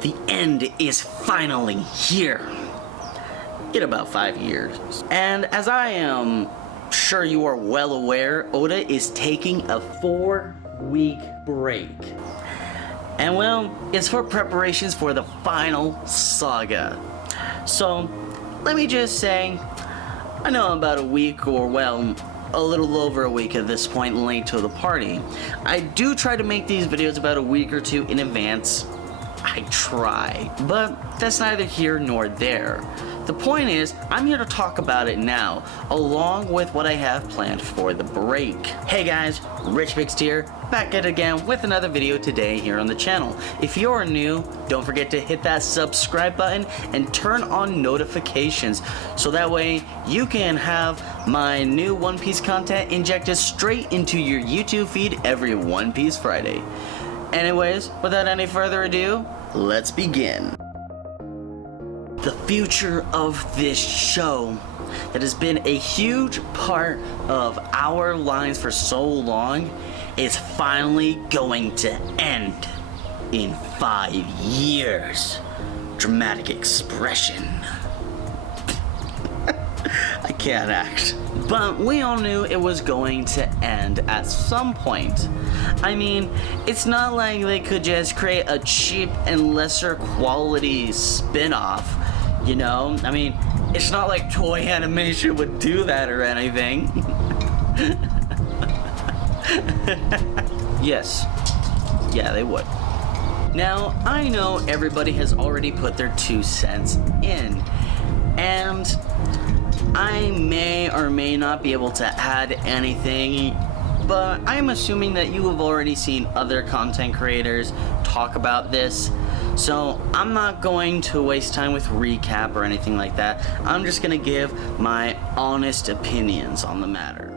The end is finally here. In about 5 years. And as I am sure you are well aware, Oda is taking a 4-week break. And well, it's for preparations for the final saga. So, let me just say, I know I'm about a week or well, a little over a week at this point late to the party. I do try to make these videos about a week or two in advance. I try, but that's neither here nor there. The point is, I'm here to talk about it now, along with what I have planned for the break. Hey guys, Rich Fixed here, back at it again with another video today here on the channel. If you're new, don't forget to hit that subscribe button and turn on notifications, so that way you can have my new One Piece content injected straight into your YouTube feed every One Piece Friday. Anyways, without any further ado, let's begin. The future of this show that has been a huge part of our lives for so long is finally going to end in 5 years. Dramatic expression. I can't act. But we all knew it was going to end at some point. I mean, it's not like they could just create a cheap and lesser quality spin-off, you know? I mean, it's not like Toy Animation would do that or anything. Yes. Yeah, they would. Now, I know everybody has already put their 2 cents in, and I may or may not be able to add anything, but I'm assuming that you have already seen other content creators talk about this, so I'm not going to waste time with recap or anything like that. I'm just going to give my honest opinions on the matter.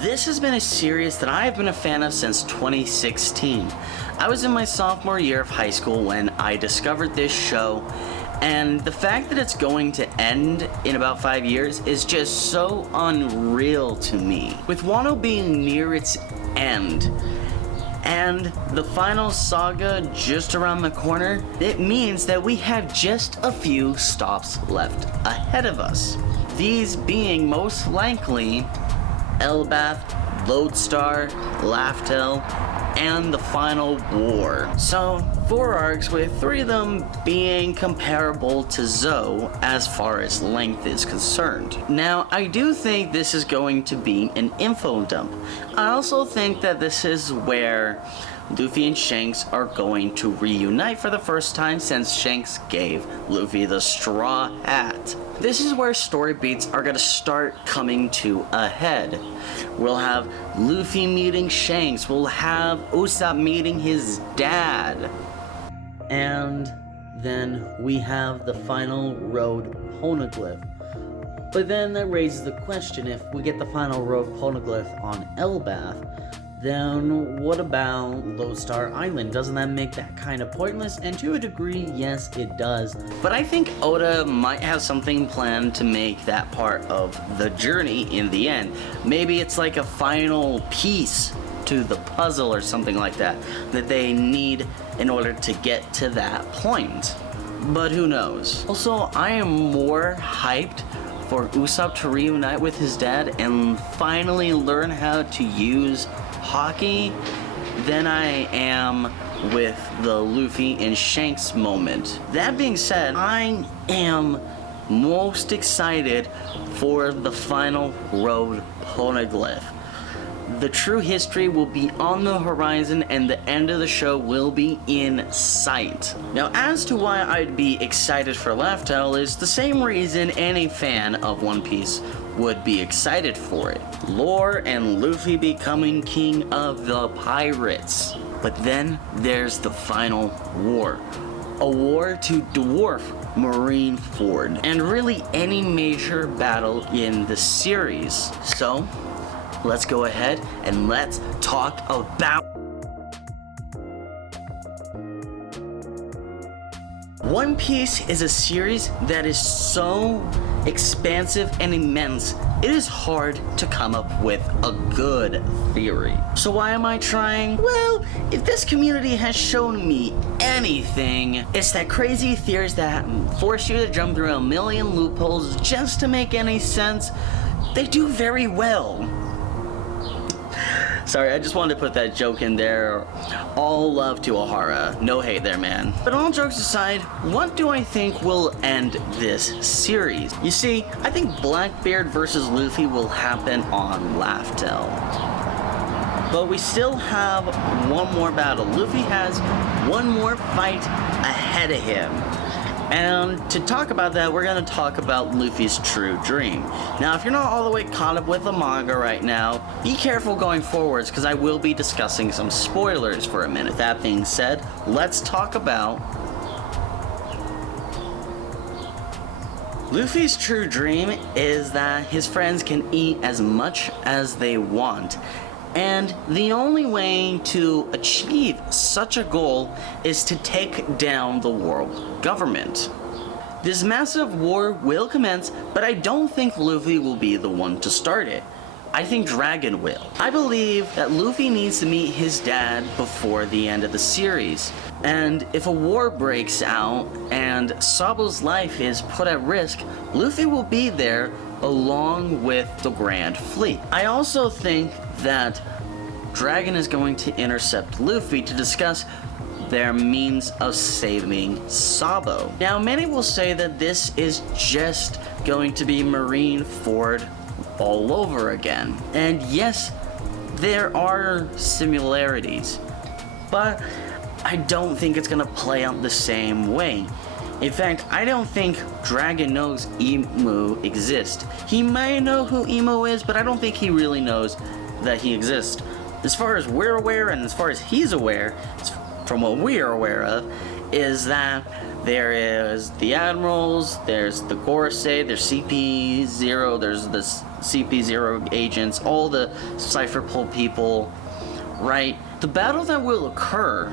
This has been a series that I've been a fan of since 2016. I was in my sophomore year of high school when I discovered this show, and the fact that it's going to end in about 5 years is just so unreal to me. With Wano being near its end, and the final saga just around the corner, it means that we have just a few stops left ahead of us. These being most likely Elbath, Lodestar, Laftel, and the final war. So 4 arcs, with 3 of them being comparable to Zou as far as length is concerned. Now, I do think this is going to be an info dump. I also think that this is where Luffy and Shanks are going to reunite for the first time since Shanks gave Luffy the straw hat. This is where story beats are going to start coming to a head. We'll have Luffy meeting Shanks, we'll have Usopp meeting his dad. And then we have the final road poneglyph. But then that raises the question, if we get the final road poneglyph on Elbath, then what about Lodestar Island? Doesn't that make that kind of pointless? And to a degree, yes, it does. But I think Oda might have something planned to make that part of the journey in the end. Maybe it's like a final piece to the puzzle or something like that they need in order to get to that point. But who knows? Also, I am more hyped for Usopp to reunite with his dad and finally learn how to use hockey than I am with the Luffy and Shanks moment. That being said, I am most excited for the final road poneglyph. The true history will be on the horizon and the end of the show will be in sight. Now, as to why I'd be excited for Laftel is the same reason any fan of One Piece would be excited for it. Lore and Luffy becoming king of the pirates. But then there's the final war. A war to dwarf Marineford, and really any major battle in the series. So, let's go ahead and let's talk about One Piece is a series that is so expansive and immense it is hard to come up with a good theory. So why am I trying? Well, if this community has shown me anything, it's that crazy theories that force you to jump through a million loopholes just to make any sense, they do very well. Sorry, I just wanted to put that joke in there. All love to Ohara. No hate there, man. But all jokes aside, what do I think will end this series? You see, I think Blackbeard versus Luffy will happen on Laugh Tale. But we still have one more battle. Luffy has one more fight ahead of him. And to talk about that, we're going to talk about Luffy's true dream. Now, if you're not all the way caught up with the manga right now, be careful going forwards because I will be discussing some spoilers for a minute. That being said, let's talk about Luffy's true dream is that his friends can eat as much as they want. And the only way to achieve such a goal is to take down the world government. This massive war will commence, but I don't think Luffy will be the one to start it. I think Dragon will. I believe that Luffy needs to meet his dad before the end of the series. And if a war breaks out and Sabo's life is put at risk, Luffy will be there along with the Grand Fleet. I also think that Dragon is going to intercept Luffy to discuss their means of saving Sabo. Now, many will say that this is just going to be Marineford all over again. And yes, there are similarities, but I don't think it's gonna play out the same way. In fact, I don't think Dragon knows Emu exists. He may know who Emu is, but I don't think he really knows that he exists. As far as we're aware, and as far as he's aware, from what we are aware of, is that there is the Admirals, there's the Gorosei, there's CP0, there's the CP0 agents, all the Cypher Pull people, right? The battle that will occur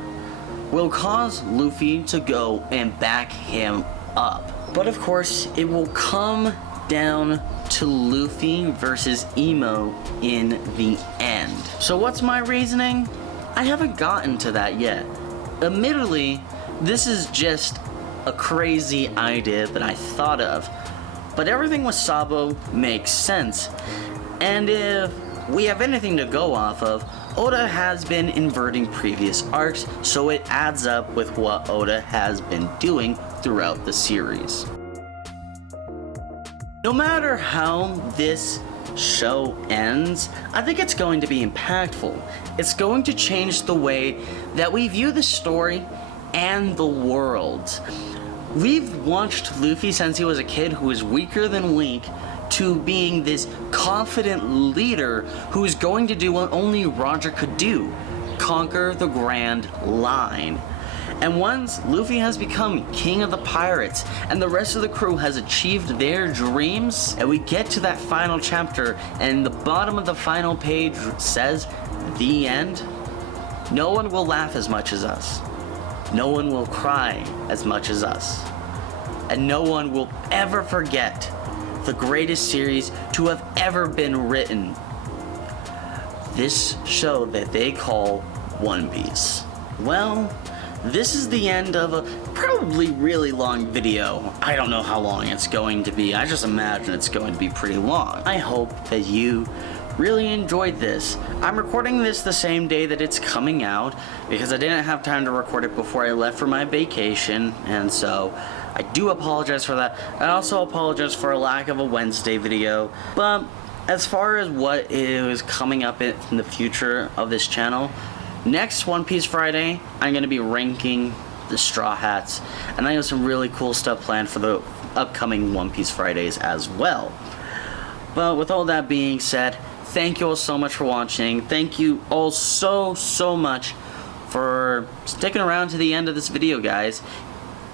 will cause Luffy to go and back him up. But of course, it will come down to Luffy versus Emo in the end. So what's my reasoning? I haven't gotten to that yet. Admittedly, this is just a crazy idea that I thought of, but everything with Sabo makes sense. And if we have anything to go off of, Oda has been inverting previous arcs, so it adds up with what Oda has been doing throughout the series. No matter how this show ends, I think it's going to be impactful. It's going to change the way that we view the story and the world. We've watched Luffy since he was a kid who was weaker than weak, to being this confident leader who is going to do what only Roger could do: conquer the Grand Line. And once Luffy has become king of the pirates and the rest of the crew has achieved their dreams, and we get to that final chapter and the bottom of the final page says the end, no one will laugh as much as us. No one will cry as much as us. And no one will ever forget the greatest series to have ever been written. This show that they call One Piece. Well, this is the end of a probably really long video. I don't know how long it's going to be. I just imagine it's going to be pretty long. I hope that you really enjoyed this. I'm recording this the same day that it's coming out because I didn't have time to record it before I left for my vacation, and so I do apologize for that. I also apologize for a lack of a Wednesday video, but as far as what is coming up in the future of this channel, next One Piece Friday, I'm going to be ranking the Straw Hats, and I have some really cool stuff planned for the upcoming One Piece Fridays as well. But with all that being said, thank you all so much for watching. Thank you all so much for sticking around to the end of this video, guys.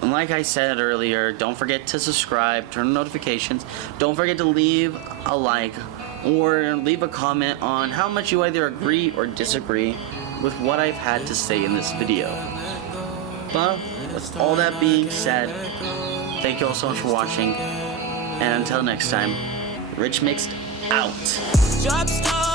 And like I said earlier, don't forget to subscribe, turn on notifications. Don't forget to leave a like or leave a comment on how much you either agree or disagree with what I've had to say in this video. But with all that being said, thank you all so much for watching, and until next time, Rich Mixed out. Drop star.